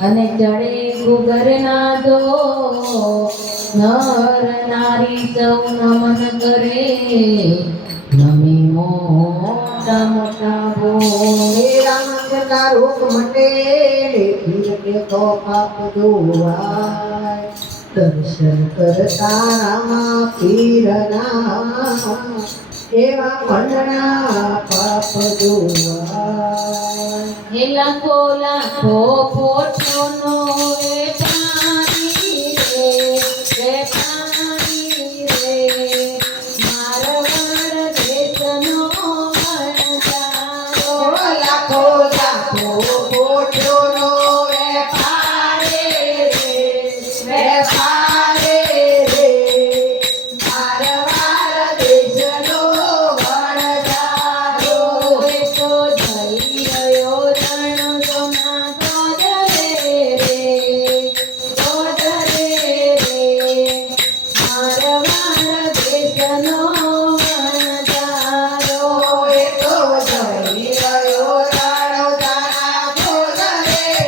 અને જડે ગુગરના દો નર નારી સૌ નમન કરે નમે મોટા મોટા બોલે રામચંદ્ર રોગ મટે ફીર કે તો પાપ ધોવાય દર્શન કરતા રામા પીરના એવા પંડના પાપ ધોવાય હે લાખો લાખો ફોટોનો વેપારી રે મારવાડ દેશનો વણજારો લાખો લાખો ફોટોનો વેપારી રે મારવાડ દેશનો વણજારો તો જઈ રહ્યો રણ સોના ગોદરે રે મારવાડ દેશનો વણજારો એ તો જઈ રહ્યો રણોદાના ગોદરે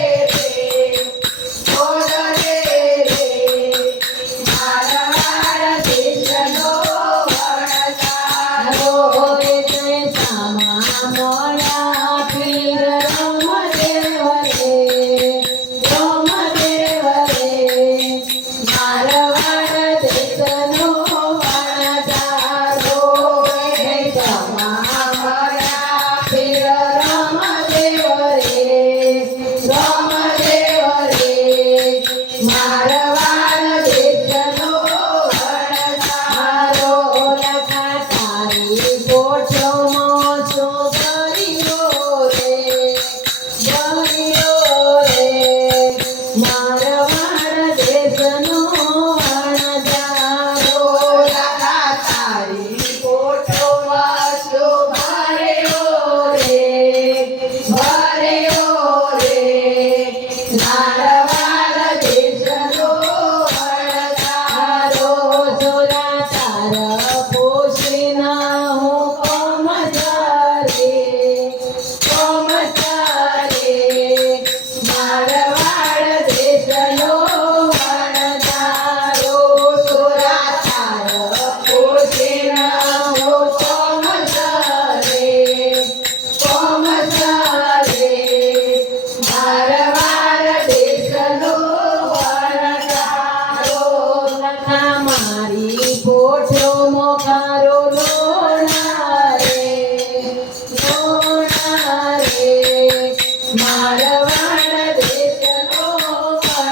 મારવાડ દેશનો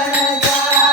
વણજારો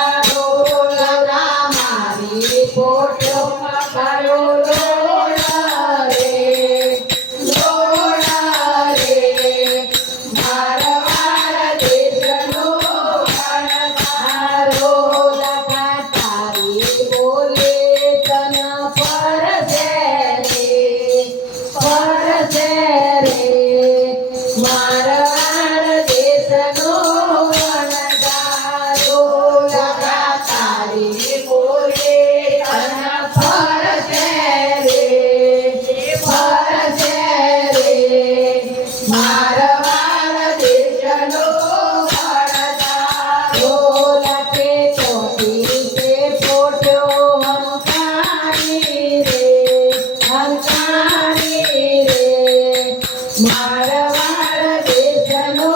મારવાડ દેશનો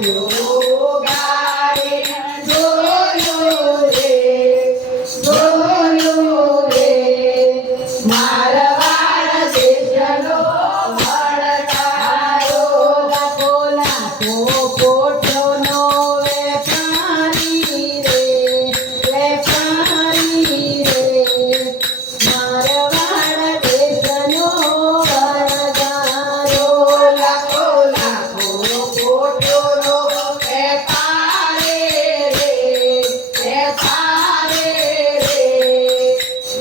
પોટ્યો ગાડે જોયું રે જોયું રે મારવાડ દેશનો વણકારો લાખો લાખો પોઠોનો વેપારી રે વેપારી રે મારવાડ દેશનો વણગારો લાખો લાખો પોટ્યોનો વેપારે રે વેપારે રે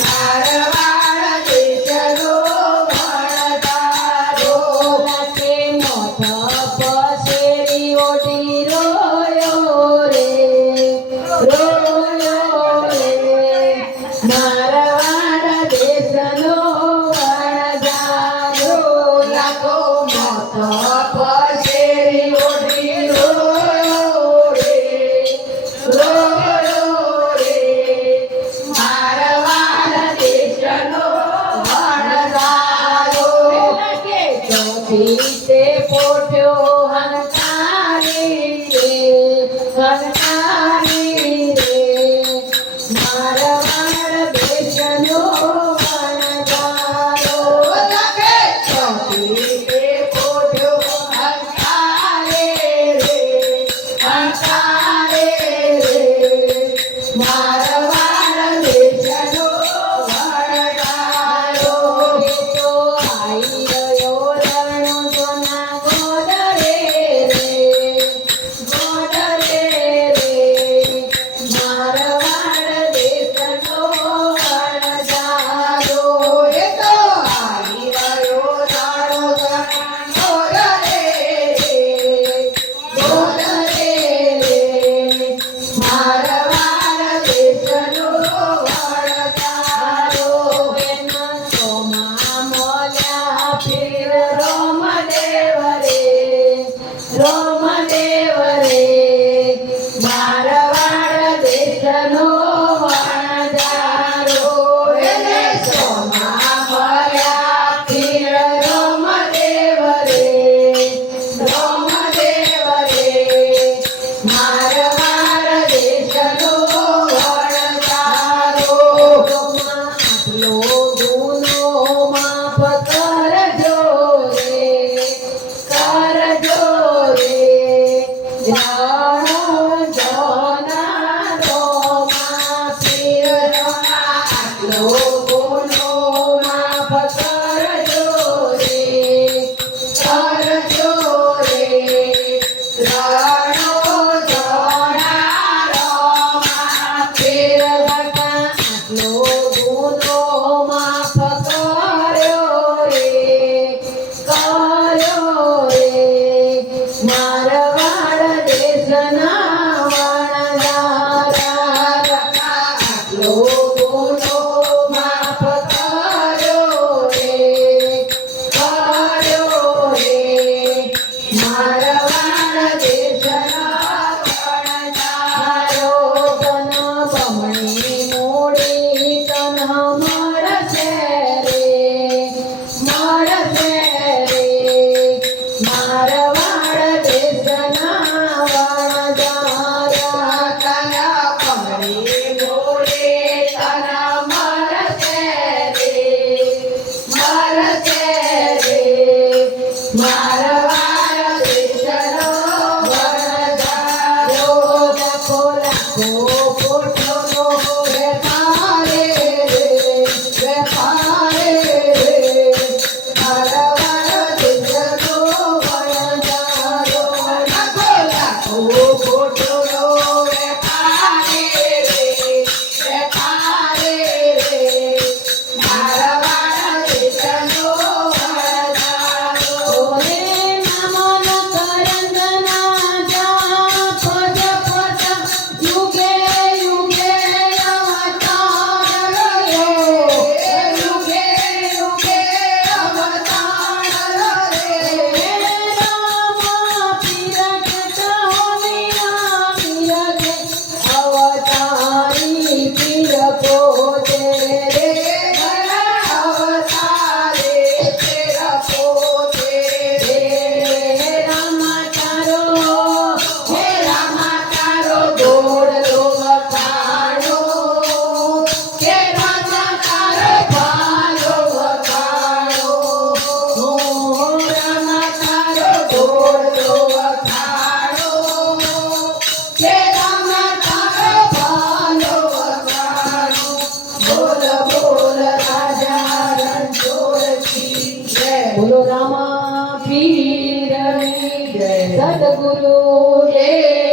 મારવાડ દેશનો વણકારો લાખે મોથ પસેરી ઓઢી રોયો રે મારવાડ દેશનો વણગારો લાખો મોત પસેરી ઓઢી રોયો રે મારવાડ દેશનો વણગારો તે પોઠ્યો હંકારી રે હંકારી રે મારવાડ દેશનો વણગારો લખે ચોથી તે પોટ્યો હંકારે રે મારવાડ દેશનો વણગારો એ તો આઈ રહ્યો રણો સોના ગોદરે રે મારવાડ દેશનો વણગારો એ તો આવી રહ્યો જાણો જાણો રે મારવાડ દેશનો વણગારો એના સોમાં મોલ્યા પીર રોમદેવ રે મારવાડ દેશનો વણગારો એને સોમાં મળ્યા પીર રોમદેવ રે મારવાડ દેશનો વણગારો આટલો ગુનો માફ કરજો રે જાણો જોનારો પીરનો આટલો ગુનો માફ કરજો રે કરજો રે રાણો જોનારો પીર કાકા આટલો ગુનો માફ કર્યો રે મારવાડ દેશના વણગારા આટલો ગુનો માફ કર્યો રે મારવાડ દેશના વણગારો તન બમણી મૂડી તન મળશે રે મારવાડ દેશના વણગારો બોલો રામા પીરની જય સદગુરુ દેવ